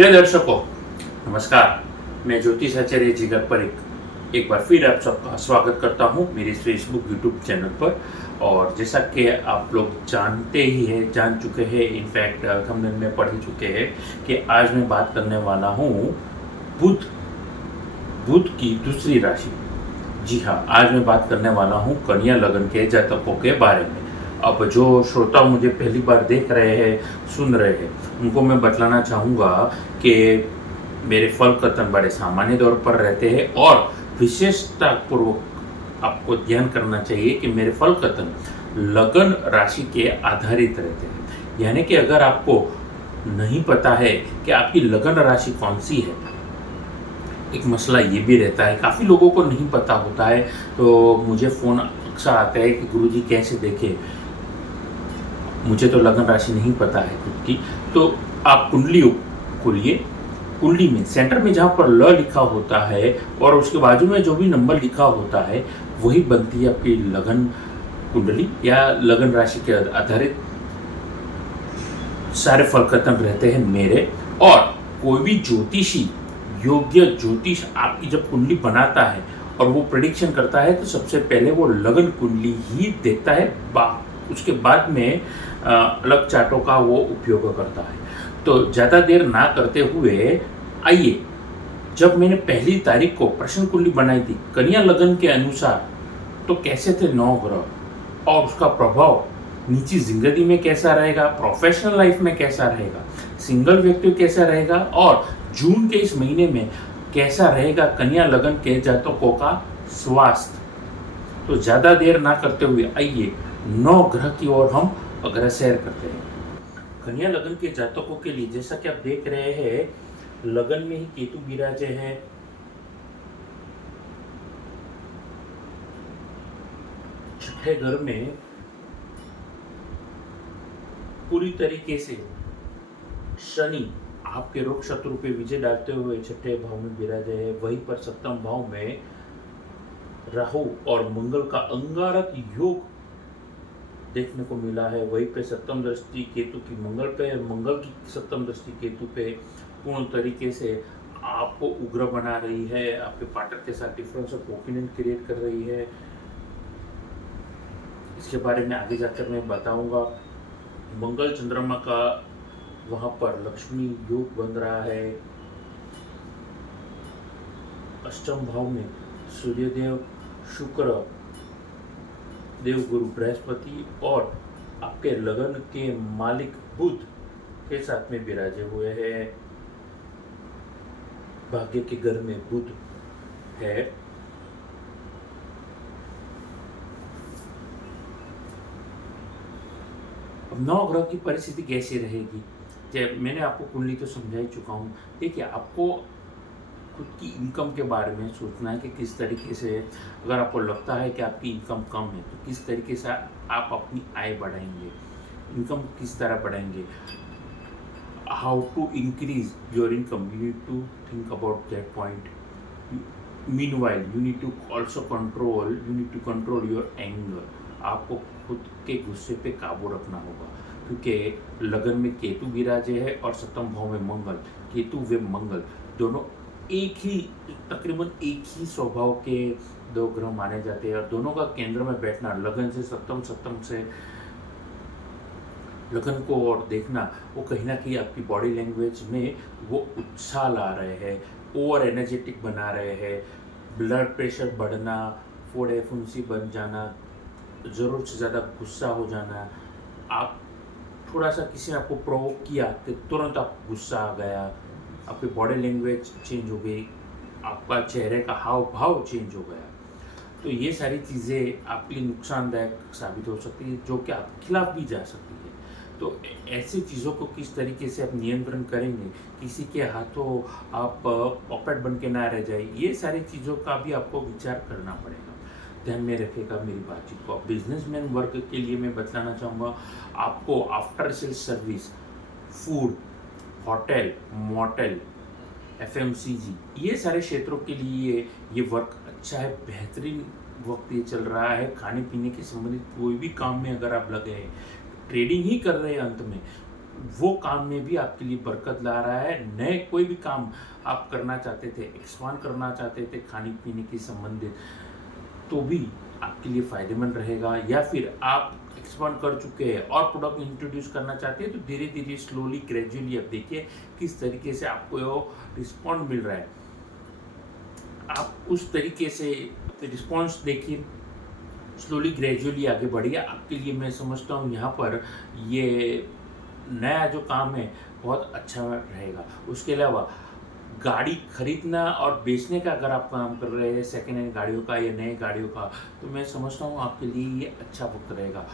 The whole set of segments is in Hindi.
प्रिय दर्शकों, नमस्कार। मैं ज्योतिष आचार्य जिगर पर एक बार फिर आप सबका स्वागत करता हूं मेरे फेसबुक यूट्यूब चैनल पर। और जैसा कि आप लोग जानते ही हैं, जान चुके हैं, इनफैक्ट थंबनेल में पढ़ ही चुके हैं कि आज मैं बात करने वाला हूं बुध बुध की दूसरी राशि। जी हाँ, आज मैं बात करने वाला हूं कन्या लगन के जातकों के बारे में। अब जो श्रोता मुझे पहली बार देख रहे हैं, सुन रहे हैं, उनको मैं बतलाना चाहूँगा कि मेरे फल कथन बड़े सामान्य तौर पर रहते हैं और विशेषतापूर्वक आपको ध्यान करना चाहिए कि मेरे फल कथन लगन राशि के आधारित रहते हैं। यानी कि अगर आपको नहीं पता है कि आपकी लगन राशि कौन सी है, एक मसला ये भी रहता है, काफ़ी लोगों को नहीं पता होता है, तो मुझे फ़ोन अक्सर आता है कि गुरुजी कैसे देखें, मुझे तो लगन राशि नहीं पता है खुद की। तो आप कुंडली खोलिए, कुंडली में सेंटर में जहाँ पर ल लिखा होता है और उसके बाजू में जो भी नंबर लिखा होता है वही बनती है आपकी लगन कुंडली या लगन राशि के आधारित सारे फलकथन रहते हैं मेरे। और कोई भी ज्योतिषी, योग्य ज्योतिष आपकी जब कुंडली बनाता है और वो प्रेडिक्शन करता है तो सबसे पहले वो लगन कुंडली ही देखता है, उसके बाद में अलग चार्टों का वो उपयोग करता है। तो ज़्यादा देर ना करते हुए आइए, जब मैंने पहली तारीख को प्रश्न कुंडली बनाई थी कन्या लगन के अनुसार, तो कैसे थे 9 ग्रह और उसका प्रभाव निजी जिंदगी में कैसा रहेगा, प्रोफेशनल लाइफ में कैसा रहेगा, सिंगल व्यक्ति कैसा रहेगा और जून के इस महीने में कैसा रहेगा कन्या लगन के जातकों का स्वास्थ्य। तो ज़्यादा देर ना करते हुए आइए 9 ग्रह की ओर हम अग्रसर करते हैं। कन्या लगन के जातकों के लिए जैसा कि आप देख रहे हैं, लगन में ही केतु विराजे हैं। छठे घर में पूरी तरीके से शनि आपके रोग शत्रु पे विजय डालते हुए छठे भाव में विराजे है। वहीं पर सप्तम भाव में राहु और मंगल का अंगारक योग देखने को मिला है। वहीं पे सप्तम दृष्टि केतु की मंगल पे, मंगल की सप्तम दृष्टि केतु पे पूर्ण तरीके से आपको उग्र बना रही है, आपके पार्टनर के साथ डिफरेंस ऑफ ओपिनियन क्रिएट कर रही है। इसके बारे में आगे जाकर मैं बताऊंगा। मंगल चंद्रमा का वहां पर लक्ष्मी योग बन रहा है। अष्टम भाव में सूर्यदेव, शुक्र, देवगुरु बृहस्पति और आपके लगन के मालिक बुध के साथ में विराजे हुए हैं। भाग्य के घर में बुध है। अब 9 ग्रह की परिस्थिति कैसी रहेगी, जब मैंने आपको कुंडली तो समझा ही चुका हूँ। देखिए, आपको खुद की इनकम के बारे में सोचना है कि किस तरीके से, अगर आपको लगता है कि आपकी इनकम कम है तो किस तरीके से आप अपनी आय बढ़ाएंगे, इनकम किस तरह बढ़ाएंगे, how to increase your income, you need to think about that point. Meanwhile you need to also control your anger. आपको खुद के गुस्से पे काबू रखना होगा, क्योंकि लगन में केतु विराजे है और सप्तम भाव में मंगल। केतु व मंगल दोनों तकरीबन एक ही स्वभाव के 2 ग्रह माने जाते हैं और दोनों का केंद्र में बैठना, लगन से सप्तम, सप्तम से लगन को और देखना, वो कहीं ना कहीं आपकी बॉडी लैंग्वेज में वो उत्साह ला रहे हैं, ओवर एनर्जेटिक बना रहे हैं। ब्लड प्रेशर बढ़ना, फोड़े फुंसी बन जाना, ज़रूरत से ज़्यादा गुस्सा हो जाना, आप थोड़ा सा किसी ने आपको प्रोवोक किया कि तुरंत आप गुस्सा आ गया, आपकी बॉडी लैंग्वेज चेंज हो गई, आपका चेहरे का हाव भाव चेंज हो गया। तो ये सारी चीज़ें आपके लिए नुकसानदायक साबित हो सकती है, जो कि आपके खिलाफ भी जा सकती है। तो ऐसी चीज़ों को किस तरीके से आप नियंत्रण करेंगे, किसी के हाथों आप पॉपेट बन के ना रह जाए, ये सारी चीज़ों का भी आपको विचार करना पड़ेगा। ध्यान में रखेगा मेरी बातचीत को। बिजनेसमैन वर्ग के लिए मैं बताना चाहूँगा, आपको after sales service, food, hotel, motel, FMCG, ये सारे क्षेत्रों के लिए ये वर्क अच्छा है, बेहतरीन वक्त ये चल रहा है। खाने पीने के संबंधित कोई भी काम में अगर आप लगे हैं, ट्रेडिंग ही कर रहे हैं अंत में, वो काम में भी आपके लिए बरकत ला रहा है। नए कोई भी काम आप करना चाहते थे, एक्सपांड करना चाहते थे खाने पीने के संबंधित, तो भी आपके लिए फ़ायदेमंद रहेगा। या फिर आप एक्सपांड कर चुके हैं और प्रोडक्ट इंट्रोड्यूस करना चाहते हैं, तो धीरे धीरे स्लोली ग्रेजुअली आप देखिए किस तरीके से आपको रिस्पॉन्ड मिल रहा है। आप उस तरीके से रिस्पॉन्स देखिए, स्लोली ग्रेजुअली आगे बढ़िए। आपके लिए मैं समझता हूँ यहाँ पर ये नया जो काम है बहुत अच्छा रहेगा। उसके अलावा गाड़ी खरीदना और बेचने का अगर आप काम कर रहे हैं, सेकेंड हैंड गाड़ियों का या नए गाड़ियों का, तो मैं समझता हूँ आपके लिए ये अच्छा वक्त रहेगा।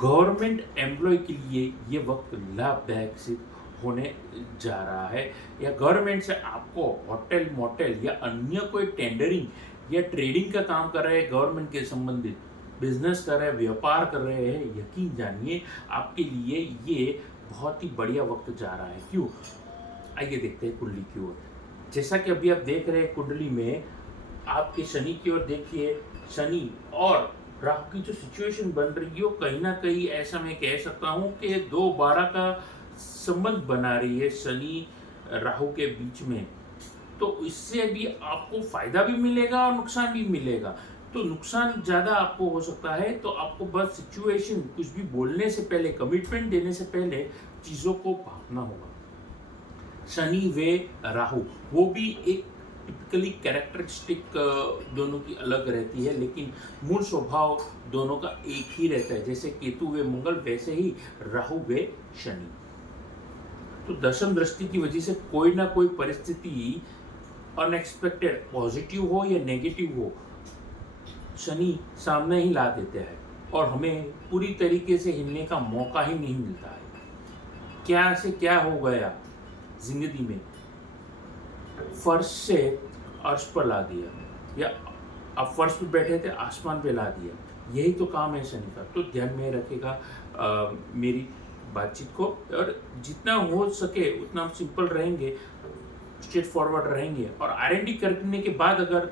गवर्नमेंट एम्प्लॉय के लिए ये वक्त लाभदायक सिद्ध होने जा रहा है। या गवर्नमेंट से आपको होटल मोटेल या अन्य कोई टेंडरिंग या ट्रेडिंग का काम कर रहे हैं, गवर्नमेंट के संबंधित बिजनेस कर रहे हैं, व्यापार कर रहे हैं, यकीन जानिए आपके लिए ये बहुत ही बढ़िया वक्त जा रहा है। क्यों? आइए देखते हैं कुंडली की ओर। जैसा कि अभी आप देख रहे हैं कुंडली में, आपके शनि की ओर देखिए। शनि और राहु की जो सिचुएशन बन रही है, कहीं ना कहीं ऐसा मैं कह सकता हूँ कि 2-12 का संबंध बना रही है शनि राहु के बीच में। तो इससे भी आपको फायदा भी मिलेगा और नुकसान भी मिलेगा। तो नुकसान ज़्यादा आपको हो सकता है, तो आपको बस सिचुएशन, कुछ भी बोलने से पहले, कमिटमेंट देने से पहले चीज़ों को भापना होगा। शनि वे राहु, वो भी एक टिपिकली कैरेक्टरिस्टिक दोनों की अलग रहती है, लेकिन मूल स्वभाव दोनों का एक ही रहता है। जैसे केतु वे मंगल, वैसे ही राहु वे शनि। तो दशम दृष्टि की वजह से कोई ना कोई परिस्थिति अनएक्सपेक्टेड, पॉजिटिव हो या नेगेटिव हो, शनि सामने ही ला देते हैं और हमें पूरी तरीके से हिलने का मौका ही नहीं मिलता है। क्या से क्या हो गया जिंदगी में, फर्श से अर्श पर ला दिया, या आप फर्श पे बैठे थे आसमान पे ला दिया। यही तो काम है शनि का। तो ध्यान में रखेगा मेरी बातचीत को, और जितना हो सके उतना हम सिंपल रहेंगे, स्ट्रेट फॉरवर्ड रहेंगे। और R&D करने के बाद अगर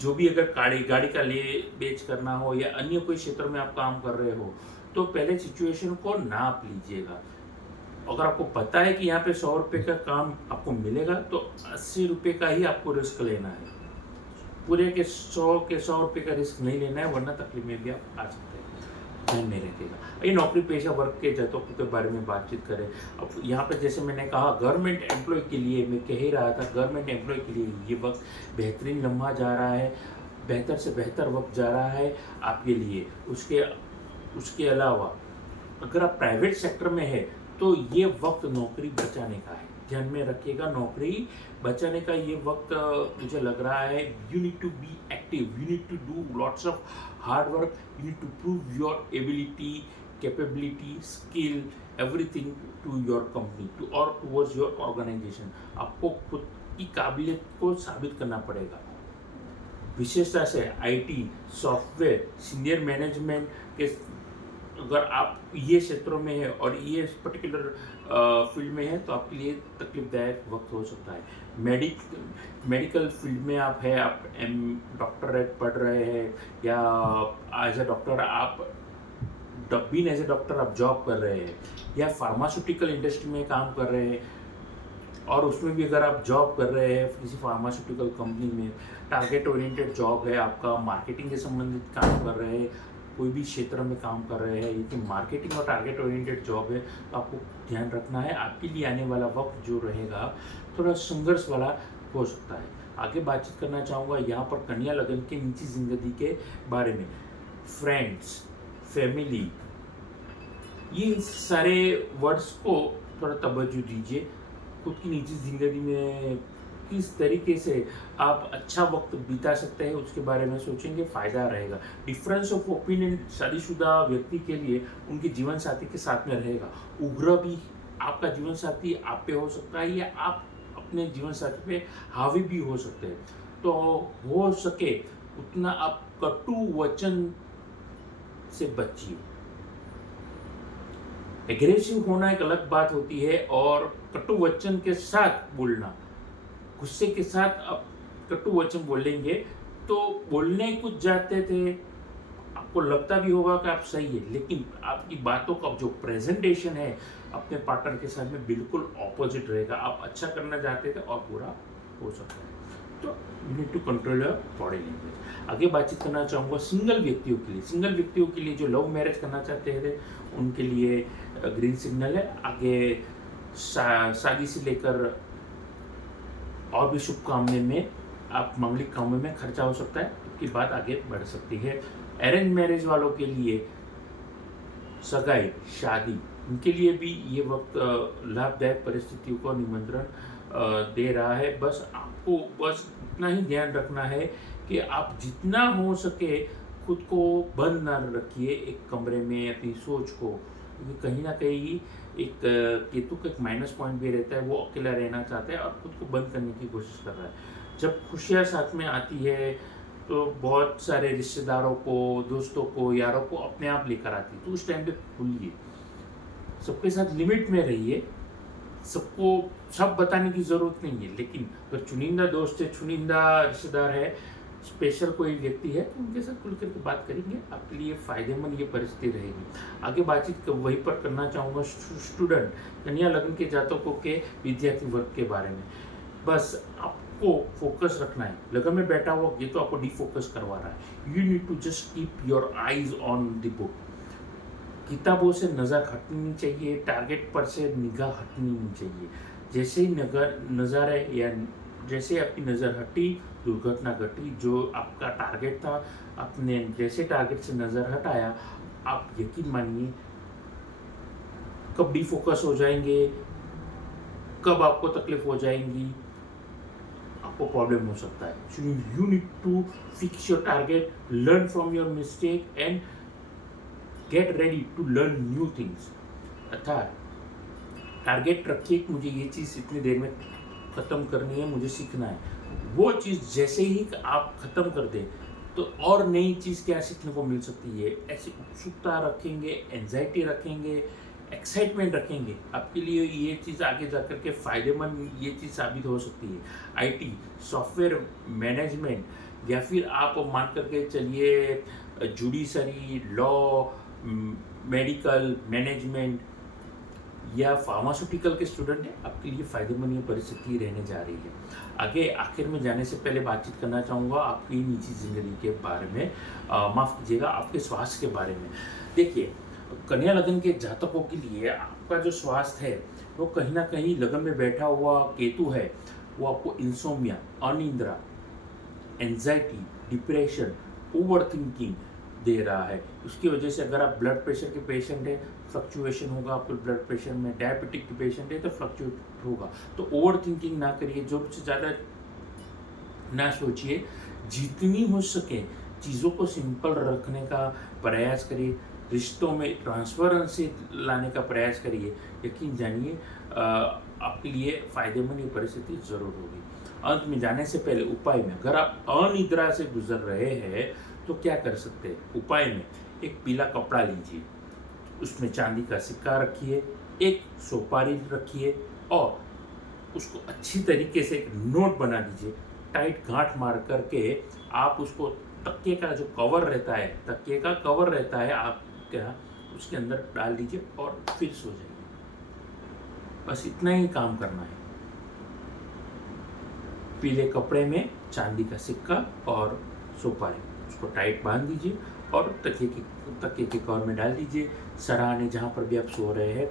जो भी अगर गाड़ी का ले बेच करना हो या अन्य कोई क्षेत्र में आप काम कर रहे हो, तो पहले सिचुएशन को नाप लीजिएगा। अगर आपको पता है कि यहाँ पे 100 रुपये का काम आपको मिलेगा, तो 80 रुपये का ही आपको रिस्क लेना है। पूरे के 100 रुपये का रिस्क नहीं लेना है, वरना तकलीफ में भी आप आ सकते हैं। ध्यान में रखिएगा। ये नौकरी पेशा वर्ग के जातकों के बारे में बातचीत करें। अब यहाँ पे जैसे मैंने कहा, गवर्नमेंट एम्प्लॉय के लिए मैं कह ही रहा था, गवर्नमेंट एम्प्लॉय के लिए ये वक्त बेहतरीन लम्हा जा रहा है, बेहतर से बेहतर वक्त जा रहा है आपके लिए। उसके अलावा अगर आप प्राइवेट सेक्टर में है, तो ये वक्त नौकरी बचाने का है। ध्यान में रखिएगा, नौकरी बचाने का ये वक्त मुझे लग रहा है। You need to be active, you need to do lots of hard work, you need to prove your ability, capability, skill, everything to your company to और टूवर्ड्स योर ऑर्गेनाइजेशन। आपको खुद की काबिलियत को साबित करना पड़ेगा। विशेषता से IT, सॉफ्टवेयर, सीनियर मैनेजमेंट के अगर आप ये क्षेत्रों में है और ये पर्टिकुलर फील्ड में है, तो आपके लिए तकलीफदायक वक्त हो सकता है। मेडिकल फील्ड में आप है, आप डॉक्टरेट पढ़ रहे हैं, या एज ए डॉक्टर आप बीन एज ए डॉक्टर आप जॉब कर रहे हैं, या फार्मास्यूटिकल इंडस्ट्री में काम कर रहे हैं, और उसमें भी अगर आप जॉब कर रहे हैं किसी फार्मास्यूटिकल कंपनी में, टारगेट ओरिएंटेड जॉब है आपका, मार्केटिंग के संबंधित काम कर रहे हैं, कोई भी क्षेत्र में काम कर रहे हैं, लेकिन मार्केटिंग और टारगेट ओरिएंटेड जॉब है, तो आपको ध्यान रखना है। आपके लिए आने वाला वक्त जो रहेगा थोड़ा संघर्ष वाला हो सकता है। आगे बातचीत करना चाहूँगा यहाँ पर कन्या लगन के निजी जिंदगी के बारे में। फ्रेंड्स, फैमिली, ये सारे वर्ड्स को थोड़ा तवज्जो दीजिए। खुद की निजी जिंदगी में किस तरीके से आप अच्छा वक्त बिता सकते हैं, उसके बारे में सोचेंगे, फ़ायदा रहेगा। डिफरेंस ऑफ ओपिनियन शादीशुदा व्यक्ति के लिए उनके जीवन साथी के साथ में रहेगा। उग्र भी आपका जीवन साथी आप पे हो सकता है, या आप अपने जीवन साथी पे हावी भी हो सकते हैं। तो हो सके उतना आप कटु वचन से बचिए। एग्रेसिव होना एक अलग बात होती है, और कटु वचन के साथ बोलना, गुस्से के साथ आप कटु वचन बोलेंगे तो बोलने कुछ जाते थे, आपको लगता भी होगा कि आप सही है, लेकिन आपकी बातों का जो प्रेजेंटेशन है अपने पार्टनर के साथ में बिल्कुल ऑपोजिट रहेगा। आप अच्छा करना चाहते थे और बुरा हो सकता है। तो you need to control your body language. आगे बातचीत करना चाहूँगा सिंगल व्यक्तियों के लिए। सिंगल व्यक्तियों के लिए जो लव मैरिज करना चाहते थे उनके लिए ग्रीन सिग्नल है। आगे शादी से लेकर और भी शुभ कामों में, आप मांगलिक कामों में खर्चा हो सकता है, की बात आगे बढ़ सकती है। अरेंज मैरिज वालों के लिए सगाई, शादी, उनके लिए भी ये वक्त लाभदायक परिस्थितियों को निमंत्रण दे रहा है। बस आपको बस इतना ही ध्यान रखना है कि आप जितना हो सके खुद को बंद ना रखिए एक कमरे में अपनी सोच को, क्योंकि कहीं ना कहीं एक केतु का एक माइनस पॉइंट भी रहता है। वो अकेला रहना चाहता है और खुद को बंद करने की कोशिश कर रहा है। जब खुशियाँ साथ में आती है तो बहुत सारे रिश्तेदारों को, दोस्तों को, यारों को अपने आप लेकर आती है। तो उस टाइम पे खुलिए, सबके साथ लिमिट में रहिए। सबको सब बताने की ज़रूरत नहीं है, लेकिन अगर चुनिंदा दोस्त है, चुनिंदा रिश्तेदार है, स्पेशल कोई व्यक्ति है, तो उनके साथ खुल करके बात करेंगे, आपके लिए फ़ायदेमंद ये परिस्थिति रहेगी। आगे बातचीत वहीं पर करना चाहूँगा स्टूडेंट, कन्या लग्न के जातकों के विद्यार्थी वर्ग के बारे में। बस आपको फोकस रखना है। लगन में बैठा हुआ ये तो आपको डिफोकस करवा रहा है। You need to just keep your eyes on the book. किताबों से नज़र हटनी नहीं चाहिए, टारगेट पर से निगाह हटनी नहीं चाहिए। जैसे ही नज़र या जैसे आपकी नज़र हटी, दुर्घटना घटी। जो आपका टारगेट था, आपने जैसे टारगेट से नज़र हटाया, आप यकीन मानिए कब डिफोकस हो जाएंगे, कब आपको तकलीफ हो जाएंगी, आपको प्रॉब्लम हो सकता है। So you need to fix your target, learn from your mistake and get ready to learn new things. अर्थात टारगेट रखिए कि मुझे ये चीज़ इतनी देर में ख़त्म करनी है, मुझे सीखना है। वो चीज़ जैसे ही आप ख़त्म कर दें तो और नई चीज़ क्या सीखने को मिल सकती है। ऐसी उत्सुकता रखेंगे, एंजाइटी रखेंगे, एक्साइटमेंट रखेंगे, आपके लिए ये चीज़ आगे जाकर के फ़ायदेमंद ये चीज़ साबित हो सकती है। आईटी, सॉफ्टवेयर मैनेजमेंट, या फिर आप मान करके चलिए जुडिशरी, लॉ, मेडिकल, मैनेजमेंट या फार्मास्यूटिकल के स्टूडेंट हैं, आपके लिए फ़ायदेमंद ये परिस्थिति रहने जा रही है। आगे आखिर में जाने से पहले बातचीत करना चाहूँगा आपकी निजी ज़िंदगी के बारे में, माफ़ कीजिएगा, आपके स्वास्थ्य के बारे में। देखिए, कन्या लगन के जातकों के लिए आपका जो स्वास्थ्य है वो कहीं ना कहीं लगन में बैठा हुआ केतु है, वो आपको इंसोमिया, अनिद्रा, एंजाइटी, डिप्रेशन, ओवर थिंकिंग दे रहा है। उसकी वजह से अगर आप ब्लड प्रेशर के पेशेंट हैं, फ्लक्चुएशन होगा आपको ब्लड प्रेशर में। डायबिटिक के पेशेंट है तो फ्लक्चुएट होगा। तो ओवर थिंकिंग ना करिए, ज़रूरत से ज़्यादा ना सोचिए, जितनी हो सके चीज़ों को सिंपल रखने का प्रयास करिए, रिश्तों में ट्रांसपेरेंसी लाने का प्रयास करिए। यकीन जानिए आपके लिए फ़ायदेमंद ये परिस्थिति ज़रूर होगी। अंत में जाने से पहले उपाय में, अगर आप अनिद्रा से गुजर रहे हैं तो क्या कर सकते हैं। उपाय में एक पीला कपड़ा लीजिए, उसमें चांदी का सिक्का रखिए, एक सुपारी रखिए और उसको अच्छी तरीके से एक नोट बना दीजिए। टाइट गांठ मार करके आप उसको तकिए का जो कवर रहता है, तकिए का कवर रहता है आपका, उसके अंदर डाल दीजिए और फिर सो जाइए। बस इतना ही काम करना है। पीले कपड़े में चांदी का सिक्का और सुपारी, उसको टाइट बांध दीजिए और तकिए के कवर में डाल दीजिए। सराहने जहाँ पर भी आप सो रहे हैं,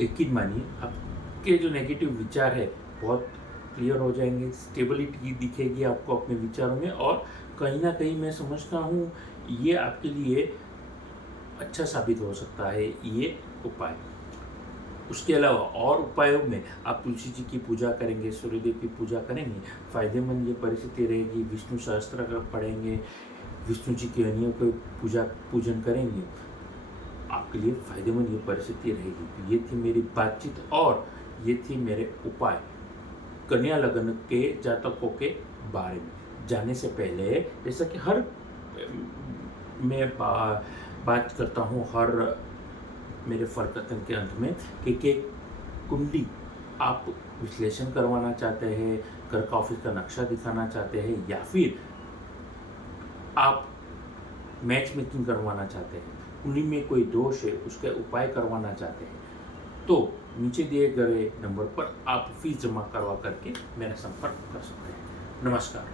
यकीन मानिए आपके जो नेगेटिव विचार है बहुत क्लियर हो जाएंगे। स्टेबिलिटी दिखेगी आपको अपने विचारों में, और कहीं ना कहीं मैं समझता हूँ ये आपके लिए अच्छा साबित हो सकता है ये उपाय। उसके अलावा और उपायों में आप तुलसी जी की पूजा करेंगे, सूर्यदेव की पूजा करेंगे, फ़ायदेमंद ये परिस्थिति रहेगी। विष्णु सहस्त्र का पढ़ेंगे, विष्णु जी के अन्यों को पूजन करेंगे, आपके लिए फ़ायदेमंद ये परिस्थिति रहेगी। तो ये थी मेरी बातचीत और ये थी मेरे उपाय कन्या लगन के जातकों के बारे में। जाने से पहले, जैसा कि हर मैं बात करता हूँ हर मेरे फलकथन के अंत में, कि कुंडली आप विश्लेषण करवाना चाहते हैं, घर का ऑफिस का नक्शा दिखाना चाहते हैं, या फिर आप मैच मेकिंग करवाना चाहते हैं, कुंडली में कोई दोष है उसके उपाय करवाना चाहते हैं, तो नीचे दिए गए नंबर पर आप फीस जमा करवा करके मेरा संपर्क कर सकते हैं। नमस्कार।